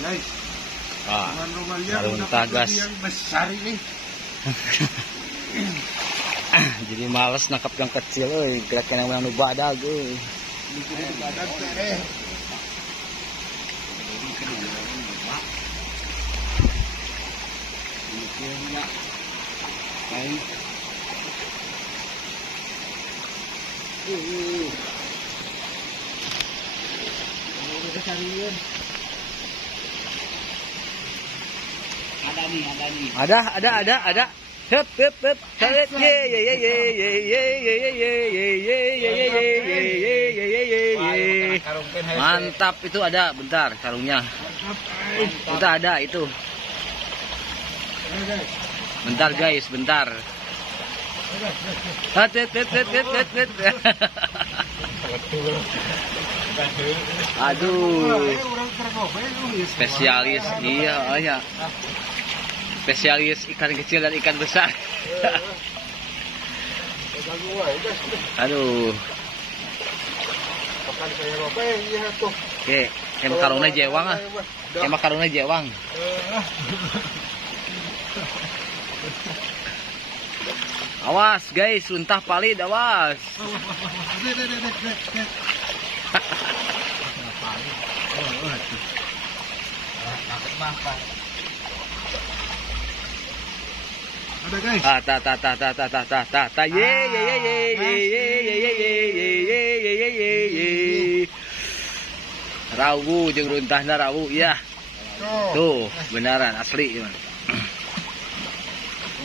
Guys, Ah, runtah gas. yang besar ini. Jadi males nangkap yang kecil, gerakkan yang badag, Badan teh. Ada. Hup. Tarik. Ye. Mantap, itu ada, bentar karungnya. Kita ada itu. Bentar guys, bentar. Aduh. Spesialis, iya. Spesialis ikan kecil dan ikan besar. Aduh. Oke, makarongnya jewang ah. Makarongnya jewang. Awas guys, runtah palid, awas. Ada guys. Rawu jeung runtahna rawu, iya. Tuh, beneran asli.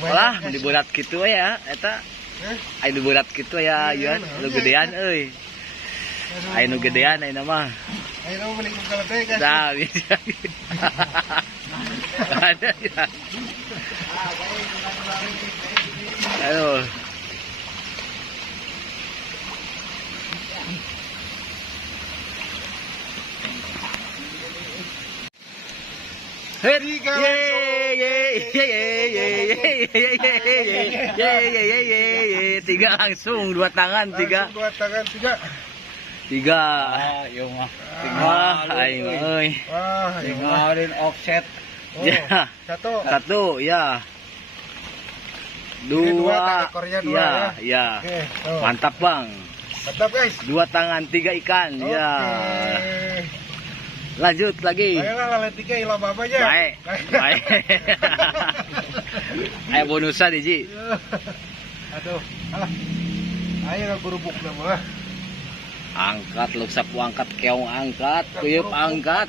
Lah, dibulat kitu ya, eta. Aya dibulat kitu ya, ieu nu gedean euy. Aya nu gedean ayeuna mah. Ayo beli kalau teh guys. Dah, bisa. Ada ya. Aduh. Tiga langsung, dua tangan, tiga. Tiga. Ah, yo mah. Wah, aing euy. Wah, Tinggalin offset. Ya. Satu, ya. Ini dua, Dua, ekornya dua, ya. Oke, tuh. Mantap bang. Mantap guys. Dua tangan, tiga ikan, Oke. ya. Lanjut lagi. Ayolah lalat tiga ilah babanya. Baik. Ayo bonusan Ji. Aduh, alah. Ayo gerubuk mah. Angkat, lu sapu angkat, keong angkat, kuyup angkat.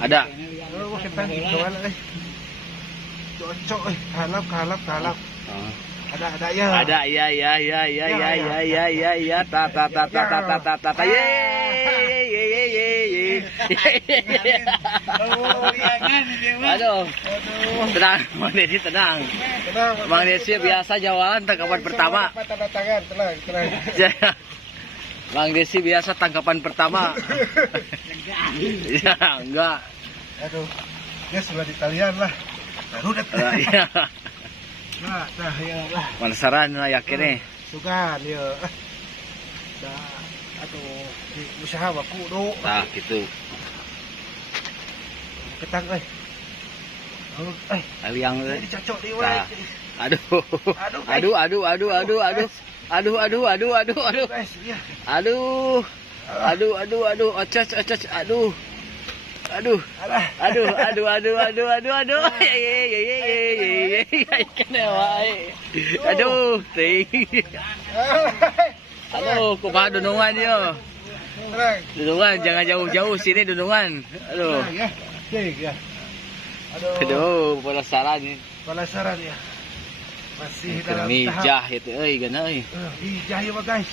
Ada. Oh, kita doan cocok kalap. Ada ya. Ada, ya. Ta. Ye. Oh, iya kan ini mah. Aduh. Tenang, Mang Desi tenang. Mang Desi biasa jawaban tangkapan pertama. Tanda tangan, tenang. Mang Desi biasa tangkapan pertama. Ya, enggak. Aduh. Ya sudah di talian lah. Baru datang. Iya. Nah, ya lah. Penasaran lah yakin nih. Sugan ya. Aduh, usaha baku do. Nah, gitu. Ketang Aliang dicocok di Nah. wae. Aduh. Guys, iya. Aduh. Ocos. Aduh. Ye. Ikan wae. Aduh, ting. Aduh, kumaha dunungan yo. Tenang. Dunungan jangan jauh-jauh sini dunungan. Aduh. Ya. Ya. Aduh, penasaran nih. Penasaran ya. Masih dalam tahap Mijah itu gana euy. mijah ya guys.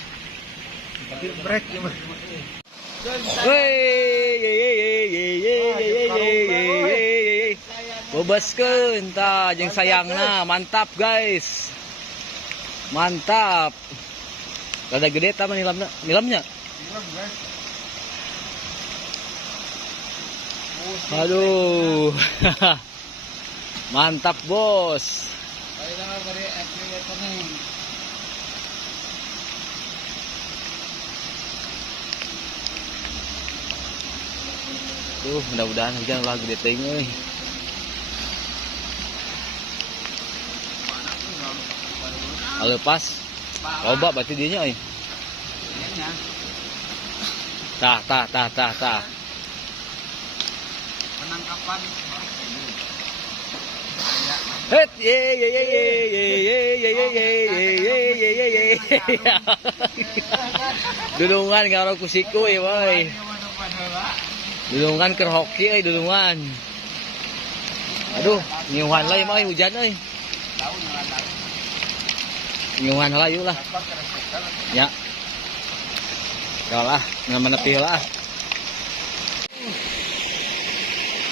Tapi break ya mah. Bebaskeun tah jeung sayangna, mantap guys. Mantap. Rada gede tah nilamnya. Hilang, guys. Aduh. Mantap, Bos. Tuh, mudah-mudahan hujan lah gede teuing euy. Lepas. Loba berarti dieu nya euy. Tah. Penangkapan. Het ye. Dudungan karo kusiku ya boy. Dudungan keur hoki euy dudungan. Aduh, ngiuhan lah mah hujan euy. Ngiuhan lah yuk lah. Ya. Ya lah, ngamenepi lah.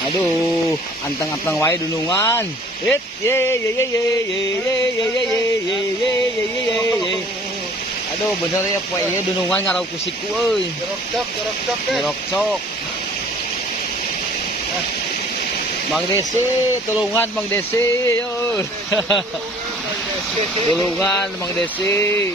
Aduh, anteng-anteng wae dudungan. Het ye. Aduh, bener ya poe ieu dudungan ngarau kusiku euy. Jorok cok. Mang Desi, tulungan Mang Desi, yo. Tulungan Mang Desi.